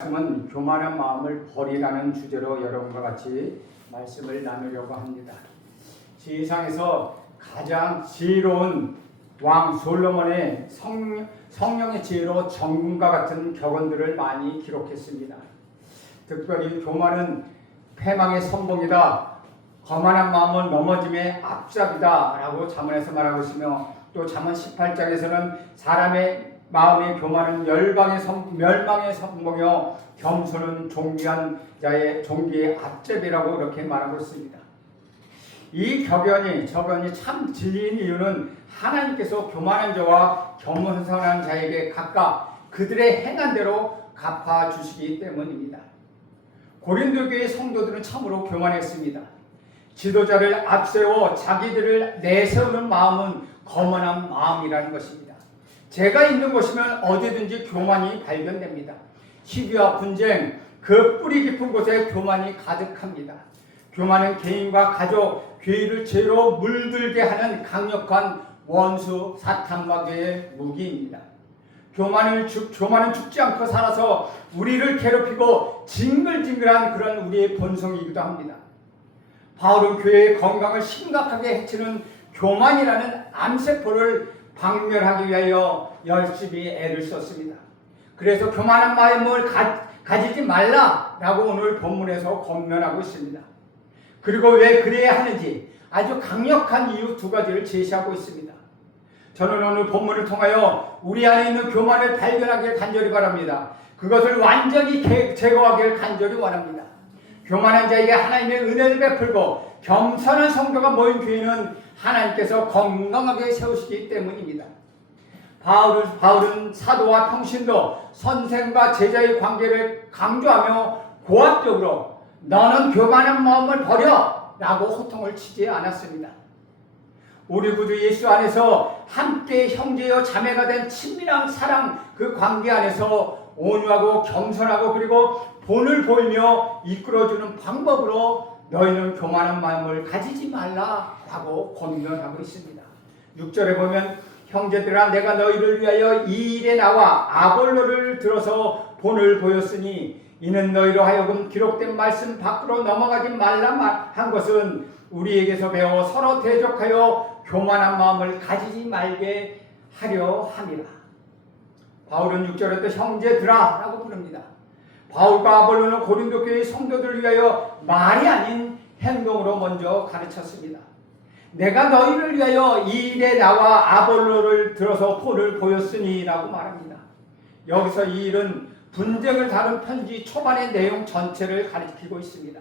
말씀은 교만한 마음을 버리라는 주제로 여러분과 같이 말씀을 나누려고 합니다. 세상에서 가장 지혜로운 왕 솔로몬의 성령의 지혜로 정금과 같은 격언들을 많이 기록했습니다. 특별히 교만은 패망의 선봉이다, 거만한 마음은 넘어짐의 앞잡이다 라고 잠언에서 말하고 있으며, 또 잠언 18장에서는 사람의 마음의 교만은 멸망의 선봉이요 겸손은 존귀한 자의 존귀의 앞잡이라고 이렇게 말하고 있습니다. 이 저변이 참 진리인 이유는 하나님께서 교만한 자와 겸손한 자에게 각각 그들의 행한 대로 갚아주시기 때문입니다. 고린도 교회 성도들은 참으로 교만했습니다. 지도자를 앞세워 자기들을 내세우는 마음은 거만한 마음이라는 것입니다. 제가 있는 곳이면 어디든지 교만이 발견됩니다. 시기와 분쟁, 그 뿌리 깊은 곳에 교만이 가득합니다. 교만은 개인과 가족, 교회를 죄로 물들게 하는 강력한 원수 사탄마귀의 무기입니다. 교만은 죽지 않고 살아서 우리를 괴롭히고 징글징글한 그런 우리의 본성이기도 합니다. 바울은 교회의 건강을 심각하게 해치는 교만이라는 암세포를 박멸하기 위하여 열심히 애를 썼습니다. 그래서 교만한 마음을 가지지 말라라고 오늘 본문에서 권면하고 있습니다. 그리고 왜 그래야 하는지 아주 강력한 이유 두 가지를 제시하고 있습니다. 저는 오늘 본문을 통하여 우리 안에 있는 교만을 발견하길 간절히 바랍니다. 그것을 완전히 제거하길 간절히 원합니다. 교만한 자에게 하나님의 은혜를 베풀고 겸손한 성도가 모인 교회는 하나님께서 건강하게 세우시기 때문입니다. 바울은 사도와 평신도, 선생과 제자의 관계를 강조하며 고압적으로 너는 교만한 마음을 버려 라고 호통을 치지 않았습니다. 우리 구주 예수 안에서 함께 형제여 자매가 된 친밀한 사랑, 그 관계 안에서 온유하고 겸손하고 그리고 본을 보이며 이끌어주는 방법으로 너희는 교만한 마음을 가지지 말라라고 권면하고 있습니다. 6절에 보면 형제들아 내가 너희를 위하여 이 일에 나와 아볼로를 들어서 본을 보였으니 이는 너희로 하여금 기록된 말씀 밖으로 넘어가지 말라 한 것은 우리에게서 배워 서로 대적하여 교만한 마음을 가지지 말게 하려 함이라. 바울은 6절에 또 형제들아 라고 부릅니다. 바울과 아볼로는 고린도 교회의 성도들을 위하여 말이 아닌 행동으로 먼저 가르쳤습니다. 내가 너희를 위하여 이 일에 나와 아볼로를 들어서 본을 보였으니 라고 말합니다. 여기서 이 일은 분쟁을 다룬 편지 초반의 내용 전체를 가리키고 있습니다.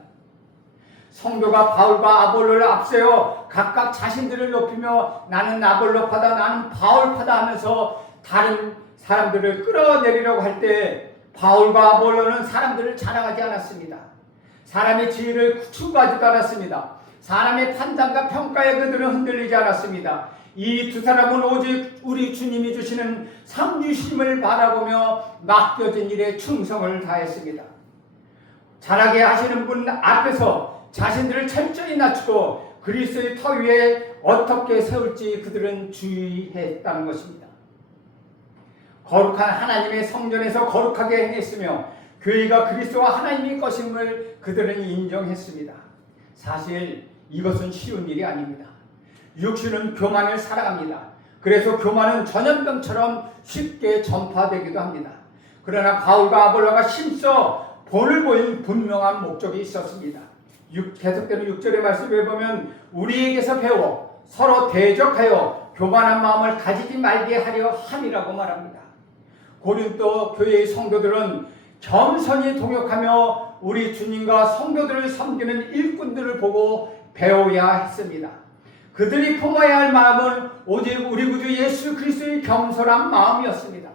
성도가 바울과 아볼로를 앞세워 각각 자신들을 높이며 나는 아볼로파다, 나는 바울파다 하면서 다른 사람들을 끌어내리려고 할 때 바울과 아볼로는 사람들을 자랑하지 않았습니다. 사람의 지혜를 추구하지도 않았습니다. 사람의 판단과 평가에 그들은 흔들리지 않았습니다. 이 두 사람은 오직 우리 주님이 주시는 상주심을 바라보며 맡겨진 일에 충성을 다했습니다. 잘하게 하시는 분 앞에서 자신들을 철저히 낮추고 그리스도의 터 위에 어떻게 세울지 그들은 주의했다는 것입니다. 거룩한 하나님의 성전에서 거룩하게 행했으며 교회가 그리스도와 하나님의 것임을 그들은 인정했습니다. 사실 이것은 쉬운 일이 아닙니다. 육신은 교만을 사랑합니다. 그래서 교만은 전염병처럼 쉽게 전파되기도 합니다. 그러나 바울과 아볼로가 힘써 본을 보인 분명한 목적이 있었습니다. 계속되는 6절의 말씀에 보면 우리에게서 배워 서로 대적하여 교만한 마음을 가지지 말게 하려 함이라고 말합니다. 고린도 교회의 성도들은 겸손히 동역하며 우리 주님과 성도들을 섬기는 일꾼들을 보고 배워야 했습니다. 그들이 품어야 할 마음은 오직 우리 구주 예수 그리스도의 겸손한 마음이었습니다.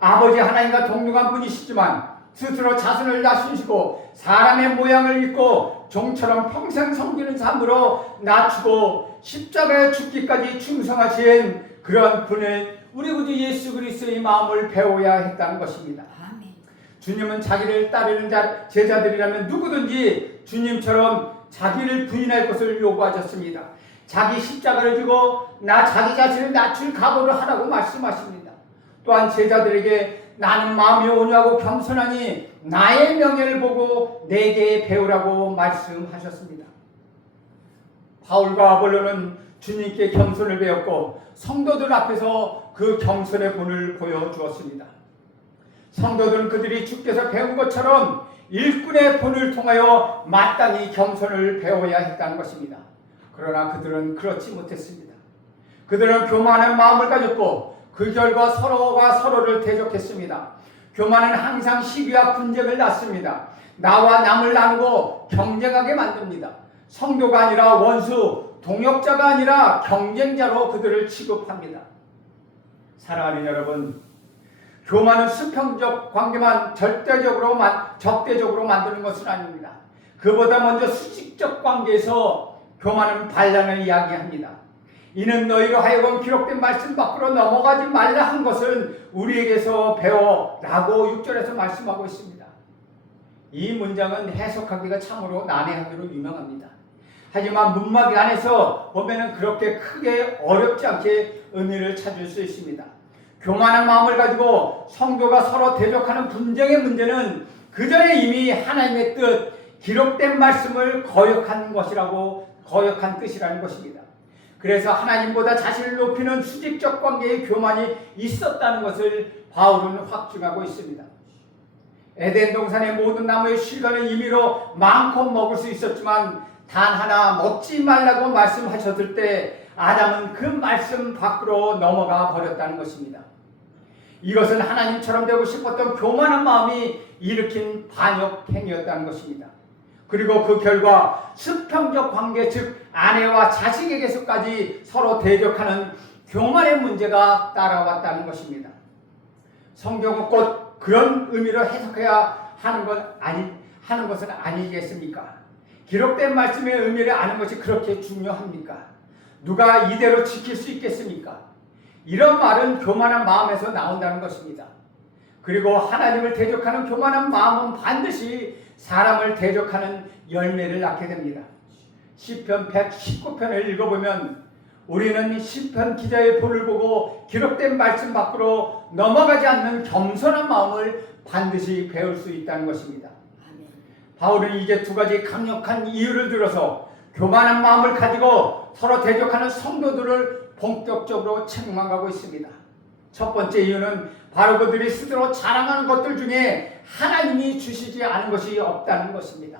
아버지 하나님과 동등한 분이시지만 스스로 자신을 낮추시고 사람의 모양을 입고 종처럼 평생 섬기는 삶으로 낮추고 십자가에 죽기까지 충성하신 그런 분의 우리 구주 예수 그리스도의 마음을 배워야 했다는 것입니다. 아멘. 주님은 자기를 따르는 제자들이라면 누구든지 주님처럼 자기를 부인할 것을 요구하셨습니다. 자기 십자가를 지고 자기 자신을 낮출 각오를 하라고 말씀하십니다. 또한 제자들에게 나는 마음이 온유하고 겸손하니 나의 명예를 보고 내게 배우라고 말씀하셨습니다. 바울과 아볼로는 주님께 겸손을 배웠고 성도들 앞에서 그 겸손의 본을 보여주었습니다. 성도들은 그들이 주께서 배운 것처럼 일꾼의 본을 통하여 마땅히 겸손을 배워야 했다는 것입니다. 그러나 그들은 그렇지 못했습니다. 그들은 교만한 마음을 가졌고 그 결과 서로가 서로를 대적했습니다. 교만은 항상 시기와 분쟁을 낳습니다. 나와 남을 나누고 경쟁하게 만듭니다. 성도가 아니라 원수, 동역자가 아니라 경쟁자로 그들을 취급합니다. 사랑하는 여러분, 교만은 수평적 관계만 적대적으로 만드는 것은 아닙니다. 그보다 먼저 수직적 관계에서 교만은 반란을 이야기합니다. 이는 너희로 하여금 기록된 말씀 밖으로 넘어가지 말라 한 것을 우리에게서 배워라고 6절에서 말씀하고 있습니다. 이 문장은 해석하기가 참으로 난해하기로 유명합니다. 하지만 문맥 안에서 보면은 그렇게 크게 어렵지 않게 의미를 찾을 수 있습니다. 교만한 마음을 가지고 성도가 서로 대적하는 분쟁의 문제는 그 전에 이미 하나님의 뜻, 기록된 말씀을 거역한 뜻이라는 것입니다. 그래서 하나님보다 자신을 높이는 수직적 관계의 교만이 있었다는 것을 바울은 확증하고 있습니다. 에덴 동산의 모든 나무의 실과는 임의로 많고 먹을 수 있었지만 단 하나 먹지 말라고 말씀하셨을 때 아담은 그 말씀 밖으로 넘어가 버렸다는 것입니다. 이것은 하나님처럼 되고 싶었던 교만한 마음이 일으킨 반역 행위였다는 것입니다. 그리고 그 결과 수평적 관계, 즉 아내와 자식에게서까지 서로 대적하는 교만의 문제가 따라왔다는 것입니다. 성경은 꼭 그런 의미로 해석해야 하는 것은 아니겠습니까? 기록된 말씀의 의미를 아는 것이 그렇게 중요합니까? 누가 이대로 지킬 수 있겠습니까? 이런 말은 교만한 마음에서 나온다는 것입니다. 그리고 하나님을 대적하는 교만한 마음은 반드시 사람을 대적하는 열매를 낳게 됩니다. 시편 119편을 읽어보면 우리는 시편 기자의 본을 보고 기록된 말씀 밖으로 넘어가지 않는 겸손한 마음을 반드시 배울 수 있다는 것입니다. 바울은 이제 두 가지 강력한 이유를 들어서 교만한 마음을 가지고 서로 대적하는 성도들을 본격적으로 책망하고 있습니다. 첫 번째 이유는 바로 그들이 스스로 자랑하는 것들 중에 하나님이 주시지 않은 것이 없다는 것입니다.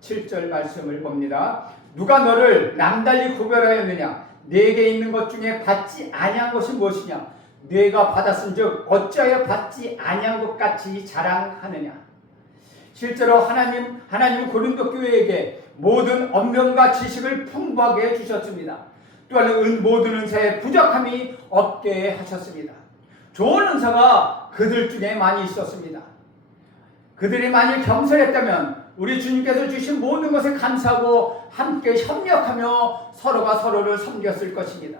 7절 말씀을 봅니다. 누가 너를 남달리 구별하였느냐? 네게 있는 것 중에 받지 아니한 것이 무엇이냐? 네가 받았은즉 어찌하여 받지 아니한 것 같이 자랑하느냐? 실제로 하나님은 고린도 교회에게 모든 언명과 지식을 풍부하게 주셨습니다. 또한 모든 은사에 부족함이 없게 하셨습니다. 좋은 은사가 그들 중에 많이 있었습니다. 그들이 만일 겸손했다면 우리 주님께서 주신 모든 것에 감사하고 함께 협력하며 서로가 서로를 섬겼을 것입니다.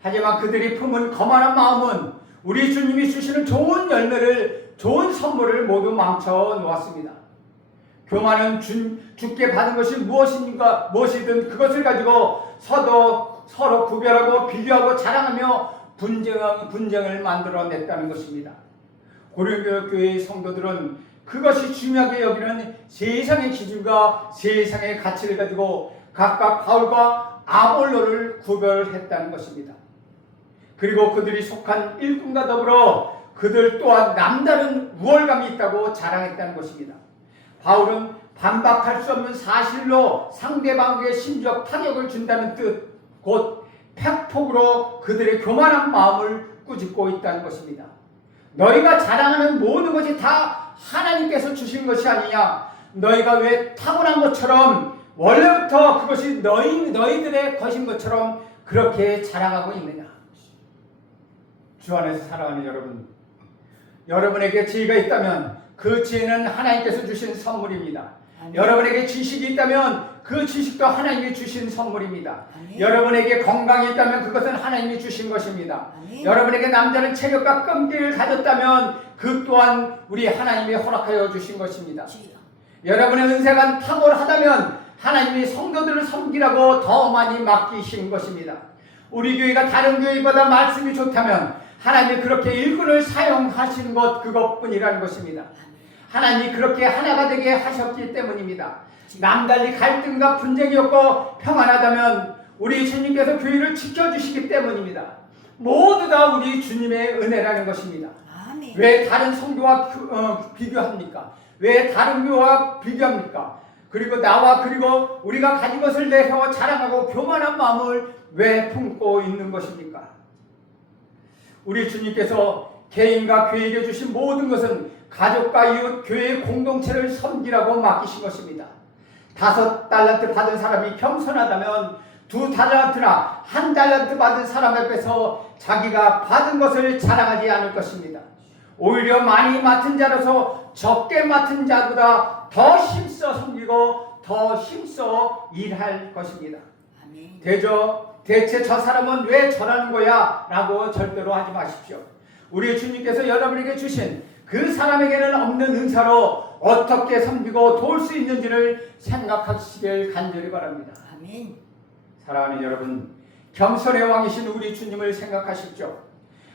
하지만 그들이 품은 거만한 마음은 우리 주님이 주시는 좋은 열매를, 좋은 선물을 모두 망쳐 놓았습니다. 교만은 주께 받은 것이 무엇이든 그것을 가지고 서로 구별하고 비교하고 자랑하며 분쟁을 만들어냈다는 것입니다. 고린도 교회의 성도들은 그것이 중요하게 여기는 세상의 기준과 세상의 가치를 가지고 각각 바울과 아볼로를 구별했다는 것입니다. 그리고 그들이 속한 일꾼과 더불어 그들 또한 남다른 우월감이 있다고 자랑했다는 것입니다. 바울은 반박할 수 없는 사실로 상대방에게 심적 타격을 준다는 뜻, 곧 팩폭으로 그들의 교만한 마음을 꾸짖고 있다는 것입니다. 너희가 자랑하는 모든 것이 다 하나님께서 주신 것이 아니냐? 너희가 왜 타고난 것처럼 원래부터 그것이 너희들의 것인 것처럼 그렇게 자랑하고 있느냐? 주 안에서 사랑하는 여러분, 여러분에게 지혜가 있다면 그 지혜는 하나님께서 주신 선물입니다. 아멘. 여러분에게 지식이 있다면 그 지식도 하나님이 주신 선물입니다. 아멘. 여러분에게 건강이 있다면 그것은 하나님이 주신 것입니다. 아멘. 여러분에게 남다른 체력과 끈기를 가졌다면 그 또한 우리 하나님이 허락하여 주신 것입니다. 여러분의 은사가 탁월하다면 하나님이 성도들을 섬기라고 더 많이 맡기신 것입니다. 우리 교회가 다른 교회보다 말씀이 좋다면 하나님이 그렇게 일꾼을 사용하신 것 그것뿐이라는 것입니다. 하나님이 그렇게 하나가 되게 하셨기 때문입니다. 남달리 갈등과 분쟁이 없고 평안하다면 우리 주님께서 교회를 지켜주시기 때문입니다. 모두 다 우리 주님의 은혜라는 것입니다. 아멘. 왜 다른 성도와 비교합니까? 왜 다른 교와 비교합니까? 그리고 나와 그리고 우리가 가진 것을 내세워 자랑하고 교만한 마음을 왜 품고 있는 것입니까? 우리 주님께서 개인과 교회에게 주신 모든 것은 가족과 이웃, 교회의 공동체를 섬기라고 맡기신 것입니다. 5달란트 받은 사람이 겸손하다면 2달란트나 1달란트 받은 사람 앞에서 자기가 받은 것을 자랑하지 않을 것입니다. 오히려 많이 맡은 자로서 적게 맡은 자보다 더 힘써 섬기고 더 힘써 일할 것입니다. 아멘. 대체 저 사람은 왜 저러는 거야? 라고 절대로 하지 마십시오. 우리 주님께서 여러분에게 주신 그 사람에게는 없는 은사로 어떻게 섬기고 도울 수 있는지를 생각하시길 간절히 바랍니다. 아멘. 사랑하는 여러분, 겸손의 왕이신 우리 주님을 생각하십시오.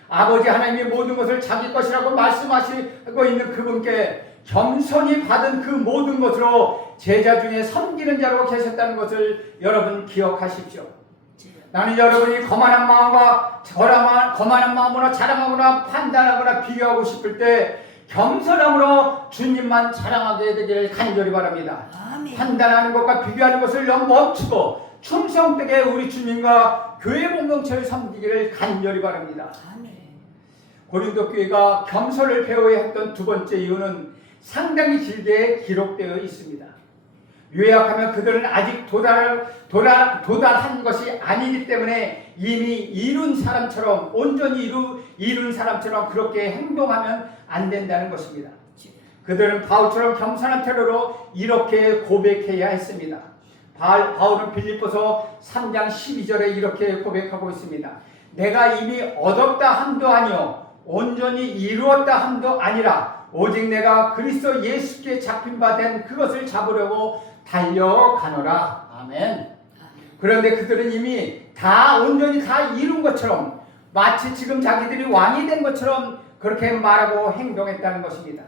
아버지 하나님이 모든 것을 자기 것이라고 말씀하시고 있는 그분께 겸손히 받은 그 모든 것으로 제자 중에 섬기는 자로 계셨다는 것을 여러분 기억하십시오. 나는 여러분이 거만한 마음으로 자랑하거나 판단하거나 비교하고 싶을 때 겸손함으로 주님만 자랑하게 되기를 간절히 바랍니다. 아멘. 판단하는 것과 비교하는 것을 멈추고 충성되게 우리 주님과 교회 공동체를 섬기기를 간절히 바랍니다. 아멘. 고린도 교회가 겸손을 배워야 했던 두 번째 이유는 상당히 길게 기록되어 있습니다. 요약하면 그들은 아직 도달한 것이 아니기 때문에 이미 이룬 사람처럼 온전히 이룬 사람처럼 그렇게 행동하면 안 된다는 것입니다. 그들은 바울처럼 겸손한 태도로 이렇게 고백해야 했습니다. 바울은 빌립보서 3장 12절에 이렇게 고백하고 있습니다. 내가 이미 얻었다 함도 아니요 온전히 이루었다 함도 아니라 오직 내가 그리스도 예수께 잡힌 바 된 그것을 잡으려고 달려가노라. 아멘. 그런데 그들은 이미 다 온전히 다 이룬 것처럼 마치 지금 자기들이 왕이 된 것처럼 그렇게 말하고 행동했다는 것입니다.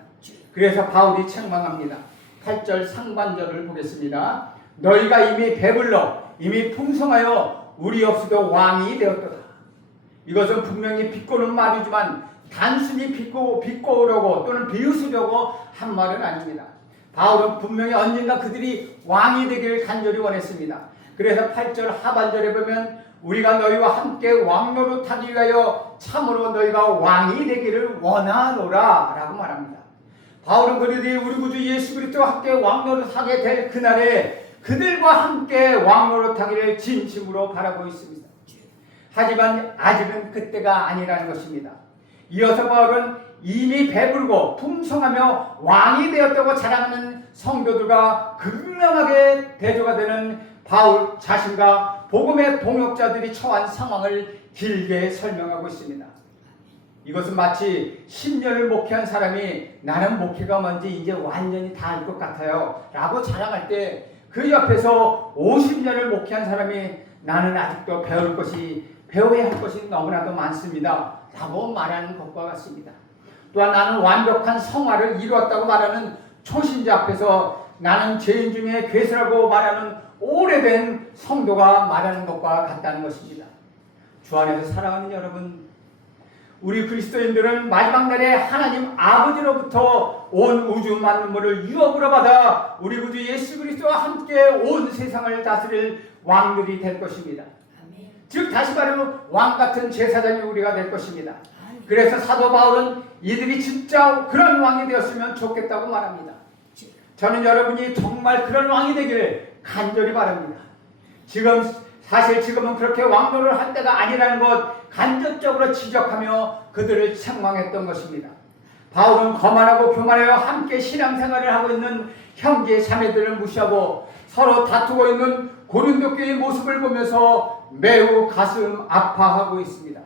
그래서 바울이 책망합니다. 8절 상반절을 보겠습니다. 너희가 이미 배불러 이미 풍성하여 우리 없이도 왕이 되었도다. 이것은 분명히 비꼬는 말이지만 단순히 비꼬으려고 또는 비웃으려고 한 말은 아닙니다. 바울은 분명히 언젠가 그들이 왕이 되기를 간절히 원했습니다. 그래서 8절 하반절에 보면 우리가 너희와 함께 왕노릇하기 위하여 참으로 너희가 왕이 되기를 원하노라 라고 말합니다. 바울은 그들이 우리 구주 예수 그리스도와 함께 왕노릇하게 될 그날에 그들과 함께 왕노릇하기를 진심으로 바라고 있습니다. 하지만 아직은 그때가 아니라는 것입니다. 이어서 바울은 이미 배부르고 풍성하며 왕이 되었다고 자랑하는 성도들과 극명하게 대조가 되는 바울 자신과 복음의 동역자들이 처한 상황을 길게 설명하고 있습니다. 이것은 마치 10년을 목회한 사람이 나는 목회가 뭔지 이제 완전히 다 알 것 같아요 라고 자랑할 때 그 옆에서 50년을 목회한 사람이 나는 아직도 배워야 할 것이 너무나도 많습니다 라고 말하는 것과 같습니다. 또한 나는 완벽한 성화를 이루었다고 말하는 초신자 앞에서 나는 죄인 중에 괴수라고 말하는 오래된 성도가 말하는 것과 같다는 것입니다. 주 안에서 사랑하는 여러분, 우리 그리스도인들은 마지막 날에 하나님 아버지로부터 온 우주 만물을 유업으로 받아 우리 구주 예수 그리스도와 함께 온 세상을 다스릴 왕들이 될 것입니다. 아멘. 즉 다시 말하면 왕같은 제사장이 우리가 될 것입니다. 그래서 사도 바울은 이들이 진짜 그런 왕이 되었으면 좋겠다고 말합니다. 저는 여러분이 정말 그런 왕이 되기를 간절히 바랍니다. 지금은 그렇게 왕노를 할 때가 아니라는 것 간접적으로 지적하며 그들을 책망했던 것입니다. 바울은 거만하고 교만하여 함께 신앙생활을 하고 있는 형제 자매들을 무시하고 서로 다투고 있는 고린도 교회의 모습을 보면서 매우 가슴 아파하고 있습니다.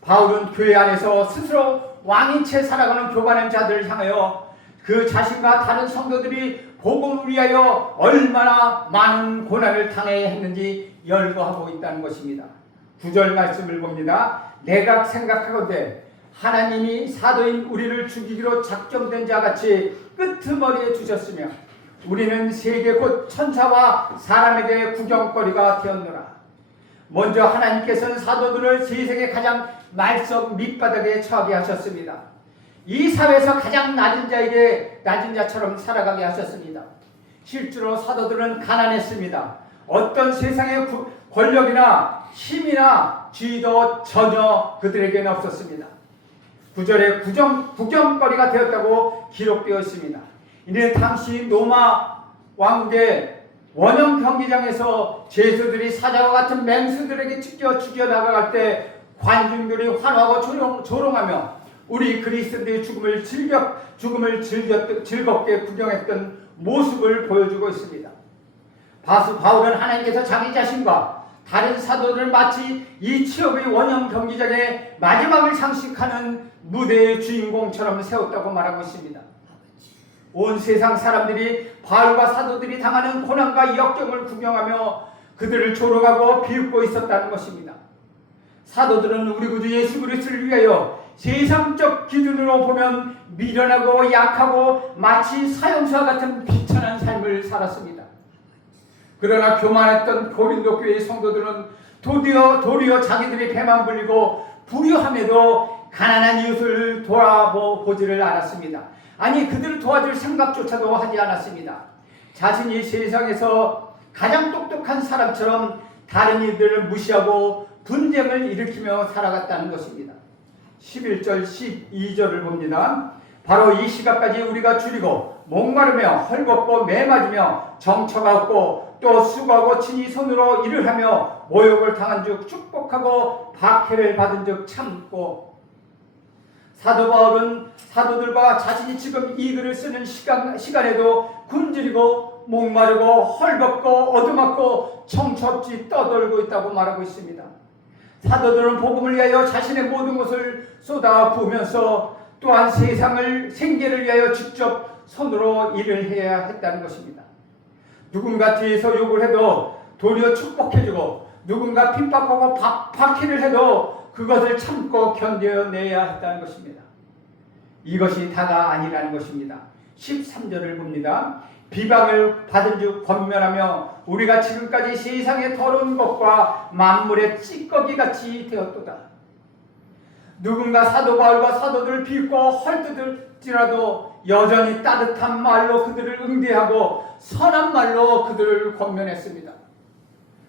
바울은 교회 안에서 스스로 왕인 채 살아가는 교만한 자들을 향하여 그 자신과 다른 성도들이 복음을 위하여 얼마나 많은 고난을 당해야 했는지 열거하고 있다는 것입니다. 9절 말씀을 봅니다. 내가 생각하건대 하나님이 사도인 우리를 죽이기로 작정된 자같이 끄트머리에 주셨으며 우리는 세계 곧 천사와 사람에게 구경거리가 되었노라. 먼저 하나님께서는 사도들을 세상의 가장 말썽 밑바닥에 처하게 하셨습니다. 이 사회에서 가장 낮은 자에게 낮은 자처럼 살아가게 하셨습니다. 실제로 사도들은 가난했습니다. 어떤 세상의 권력이나 힘이나 지위도 전혀 그들에게는 없었습니다. 9절에 구경거리가 되었다고 기록되어 있습니다. 이는 당시 로마 왕국의 원형 경기장에서 죄수들이 사자와 같은 맹수들에게 찢겨 죽여나갈 때 관중들이 환호하고 조롱하며 우리 그리스도의 죽음을 즐겁게 구경했던 모습을 보여주고 있습니다. 바울은 하나님께서 자기 자신과 다른 사도들을 마치 이 취업의 원형 경기장의 마지막을 상식하는 무대의 주인공처럼 세웠다고 말하고 있습니다. 온 세상 사람들이 바울과 사도들이 당하는 고난과 역경을 구경하며 그들을 조롱하고 비웃고 있었다는 것입니다. 사도들은 우리 구주 예수 그리스도를 위하여 세상적 기준으로 보면 미련하고 약하고 마치 사형수와 같은 비천한 삶을 살았습니다. 그러나 교만했던 고린도 교회의 성도들은 도리어 자기들이 배만 불리고 부유함에도 가난한 이웃을 돌아보지를 않았습니다. 아니 그들을 도와줄 생각조차도 하지 않았습니다. 자신이 세상에서 가장 똑똑한 사람처럼 다른 이들을 무시하고 분쟁을 일으키며 살아갔다는 것입니다. 11절 12절을 봅니다. 바로 이 시각까지 우리가 줄이고 목마르며 헐벗고 매맞으며 정처가 없고 또 수고하고 친히 손으로 일을 하며 모욕을 당한 즉 축복하고 박해를 받은 즉 참고. 사도 바울은 사도들과 자신이 지금 이 글을 쓰는 시간에도 굶주리고 목마르고 헐벗고 어두맣고 정처 없이 떠돌고 있다고 말하고 있습니다. 사도들은 복음을 위하여 자신의 모든 것을 쏟아 부으면서 또한 생계를 위하여 직접 손으로 일을 해야 했다는 것입니다. 누군가 뒤에서 욕을 해도 도리어 축복해주고 누군가 핍박하고 박해를 해도 그것을 참고 견뎌내야 했다는 것입니다. 이것이 다가 아니라는 것입니다. 13절을 봅니다. 비방을 받은 즉 권면하며 우리가 지금까지 세상의 더러운 것과 만물의 찌꺼기같이 되었도다. 누군가 사도 바울과 사도들을 비웃고 헐뜯을지라도 여전히 따뜻한 말로 그들을 응대하고 선한 말로 그들을 권면했습니다.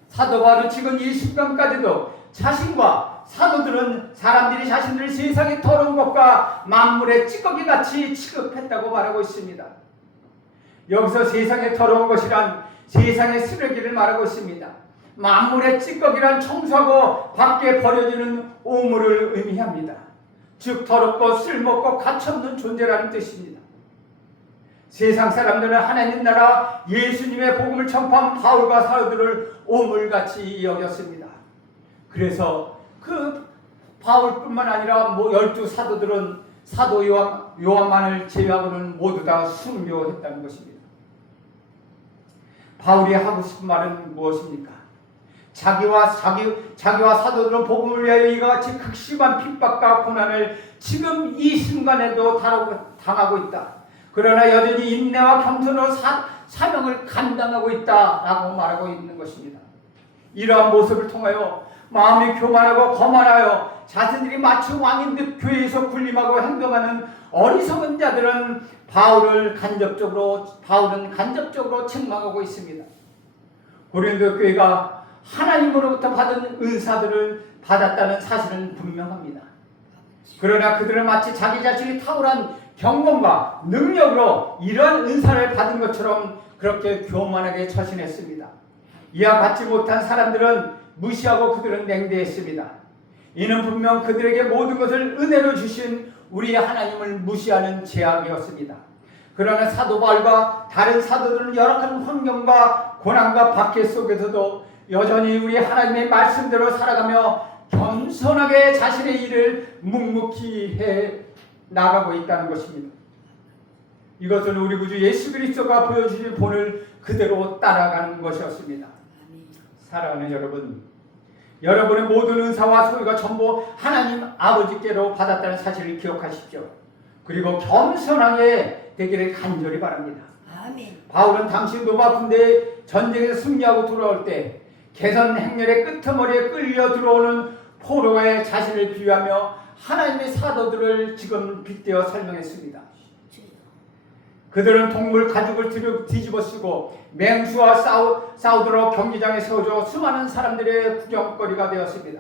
사도 바울은 지금 이 순간까지도 자신과 사람들이 자신들을 세상의 더러운 것과 만물의 찌꺼기같이 취급했다고 말하고 있습니다. 여기서 세상의 더러운 것이란 세상의 쓰레기를 말하고 있습니다. 만물의 찌꺼기란 청소하고 밖에 버려지는 오물을 의미합니다. 즉 더럽고 쓸모없고 가치없는 존재라는 뜻입니다. 세상 사람들은 하나님 나라 예수님의 복음을 전파한 바울과 사도들을 오물같이 여겼습니다. 그래서 그 바울뿐만 아니라 12 사도들은 사도 요한만을 제외하고는 모두 다 순교했다는 것입니다. 바울이 하고 싶은 말은 무엇입니까? 자기와 사도들은 복음을 위하여 이와 같이 극심한 핍박과 고난을 지금 이 순간에도 당하고 있다. 그러나 여전히 인내와 겸손으로 사명을 감당하고 있다라고 말하고 있는 것입니다. 이러한 모습을 통하여 마음이 교만하고 거만하여 자신들이 마치 왕인 듯 교회에서 군림하고 행동하는 어리석은 자들은 바울은 간접적으로 책망하고 있습니다. 고린도 교회가 하나님으로부터 받은 은사들을 받았다는 사실은 분명합니다. 그러나 그들은 마치 자기 자신이 탁월한 경험과 능력으로 이러한 은사를 받은 것처럼 그렇게 교만하게 처신했습니다. 이와 받지 못한 사람들은 무시하고 그들은 냉대했습니다. 이는 분명 그들에게 모든 것을 은혜로 주신 우리 하나님을 무시하는 죄악이었습니다. 그러나 사도 바울과 다른 사도들은 열악한 환경과 고난과 박해 속에서도 여전히 우리 하나님의 말씀대로 살아가며 겸손하게 자신의 일을 묵묵히 해 나가고 있다는 것입니다. 이것은 우리 구주 예수 그리스도가 보여주신 본을 그대로 따라가는 것이었습니다. 사랑하는 여러분, 여러분의 모든 은사와 소유가 전부 하나님 아버지께로 받았다는 사실을 기억하십시오. 그리고 겸손하게 되기를 간절히 바랍니다. 아멘. 바울은 당시 로마 군대 전쟁에서 승리하고 돌아올 때 개선 행렬의 끄트머리에 끌려 들어오는 포로에 자신을 비유하며 하나님의 사도들을 지금 빗대어 설명했습니다. 그들은 동물 가죽을 뒤집어 쓰고 맹수와 싸우도록 경기장에 세워져 수많은 사람들의 구경거리가 되었습니다.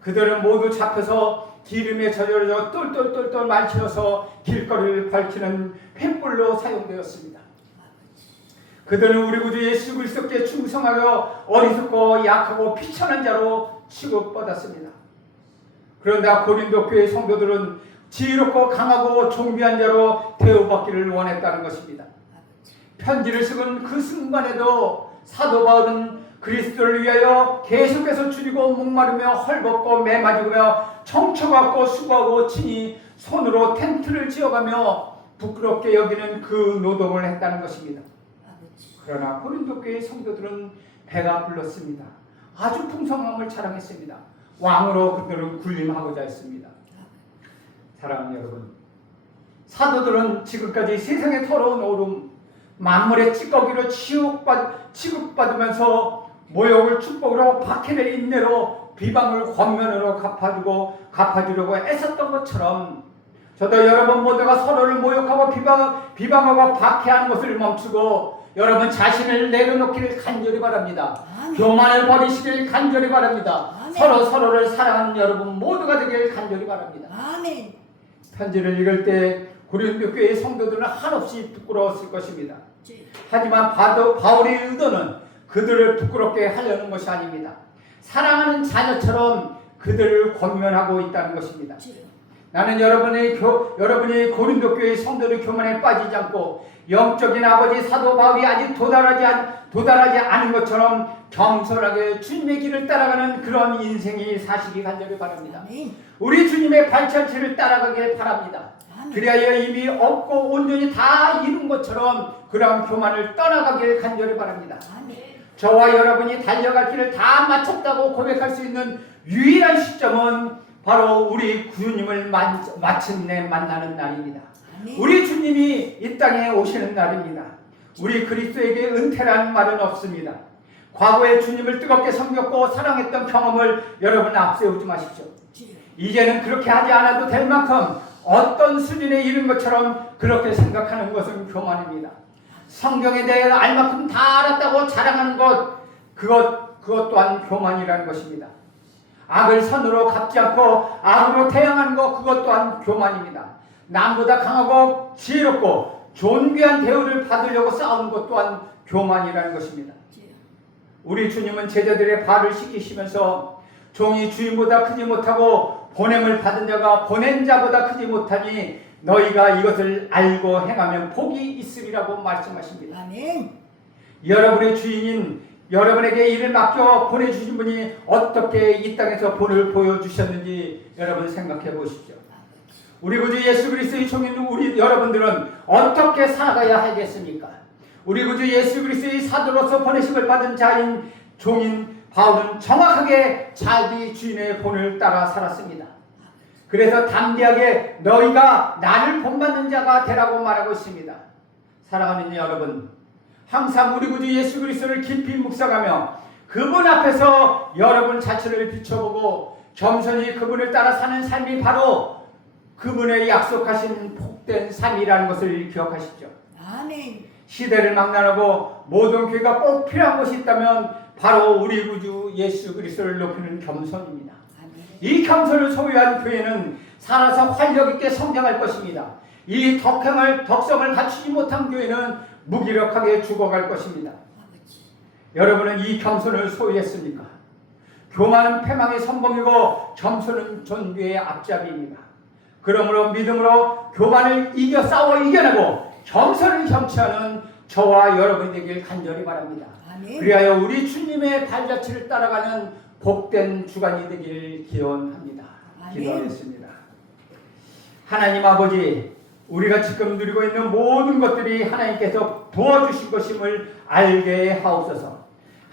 그들은 모두 잡혀서 기름에 젖어져 똘똘똘똘 만치어서 길거리를 밝히는 횃불로 사용되었습니다. 그들은 우리 구주 예수 그리스도께 충성하여 어리석고 약하고 비천한 자로 취급받았습니다. 그런데 고린도 교회 성도들은 지혜롭고 강하고 존귀한 자로 대우받기를 원했다는 것입니다. 편지를 쓰은 그 순간에도 사도 바울은 그리스도를 위하여 계속해서 줄이고 목마르며 헐벗고 매맞으며 청초받고 수고하고 친히 손으로 텐트를 지어가며 부끄럽게 여기는 그 노동을 했다는 것입니다. 그러나 고린도 교회 성도들은 배가 불렀습니다. 아주 풍성함을 자랑했습니다. 왕으로 그들은 군림하고자 했습니다. 사랑하는 여러분, 사도들은 지금까지 세상의 더러운 오름, 만물의 찌꺼기로 취급받으면서 모욕을 축복으로 박해를 인내로 비방을 권면으로 갚아주려고 애썼던 것처럼 저도 여러분 모두가 서로를 모욕하고 비방하고 박해하는 것을 멈추고 여러분 자신을 내려놓기를 간절히 바랍니다. 아멘. 교만을 버리시길 간절히 바랍니다. 아멘. 서로를 사랑하는 여러분 모두가 되길 간절히 바랍니다. 아멘. 편지를 읽을 때 고린도 교회의 성도들은 한없이 부끄러웠을 것입니다. 하지만 바울의 의도는 그들을 부끄럽게 하려는 것이 아닙니다. 사랑하는 자녀처럼 그들을 권면하고 있다는 것입니다. 나는 여러분이 고린도 교회의 성도의 교만에 빠지지 않고 영적인 아버지 사도 바울이 아직 도달하지 않은 것처럼 겸손하게 주님의 길을 따라가는 그런 인생이 사시기 간절히 바랍니다. 아멘. 우리 주님의 발자취를 따라가길 바랍니다. 아멘. 그리하여 이미 얻고 온전히 다 이룬 것처럼 그런 교만을 떠나가길 간절히 바랍니다. 아멘. 저와 여러분이 달려갈 길을 다 마쳤다고 고백할 수 있는 유일한 시점은 바로 우리 주님을 마침내 만나는 날입니다. 아멘. 우리 주님이 이 땅에 오시는 날입니다. 우리 그리스도에게 은퇴라는 말은 없습니다. 과거에 주님을 뜨겁게 섬겼고 사랑했던 경험을 여러분 앞세우지 마십시오. 이제는 그렇게 하지 않아도 될 만큼 어떤 수준에 이른 것처럼 그렇게 생각하는 것은 교만입니다. 성경에 대해 알 만큼 다 알았다고 자랑하는 그것 또한 교만이라는 것입니다. 악을 선으로 갚지 않고 악으로 대항하는 그것 또한 교만입니다. 남보다 강하고 지혜롭고 존귀한 대우를 받으려고 싸우는 것 또한 교만이라는 것입니다. 우리 주님은 제자들의 발을 씻기시면서 종이 주인보다 크지 못하고 보냄을 받은 자가 보낸 자보다 크지 못하니 너희가 이것을 알고 행하면 복이 있으리라고 말씀하십니다. 아멘. 여러분의 주인인 여러분에게 일을 맡겨 보내주신 분이 어떻게 이 땅에서 본을 보여주셨는지 여러분 생각해 보십시오. 우리 구주 예수 그리스도의 종인 우리 여러분들은 어떻게 살아가야 하겠습니까? 우리 구주 예수 그리스도의 사도로서 보내심을 받은 자인 종인 바울은 정확하게 자기 주인의 본을 따라 살았습니다. 그래서 담대하게 너희가 나를 본받는 자가 되라고 말하고 있습니다. 사랑하는 여러분, 항상 우리 구주 예수 그리스도를 깊이 묵상하며 그분 앞에서 여러분 자신을 비춰보고 겸손히 그분을 따라 사는 삶이 바로 그분의 약속하신 복된 삶이라는 것을 기억하시죠. 아멘. 시대를 막론하고 모든 교회가 꼭 필요한 것이 있다면 바로 우리 구주 예수 그리스도를 높이는 겸손입니다. 아멘. 이 겸손을 소유한 교회는 살아서 활력 있게 성장할 것입니다. 이 덕성을 갖추지 못한 교회는 무기력하게 죽어갈 것입니다. 아버지. 여러분은 이 겸손을 소유했습니까? 교만은 패망의 선봉이고 겸손은 존귀의 앞잡이입니다. 그러므로 믿음으로 교만을 싸워 이겨내고 겸손을 겸치하는 저와 여러분이 되길 간절히 바랍니다. 아멘. 그리하여 우리 주님의 발자취를 따라가는 복된 주간이 되길 기원합니다. 아멘. 기도하겠습니다. 하나님 아버지, 우리가 지금 누리고 있는 모든 것들이 하나님께서 부어주신 것임을 알게 하옵소서.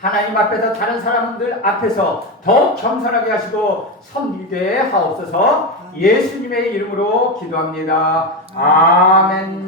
하나님 앞에서 다른 사람들 앞에서 더욱 겸손하게 하시고 섬기게 하옵소서. 예수님의 이름으로 기도합니다. 아멘.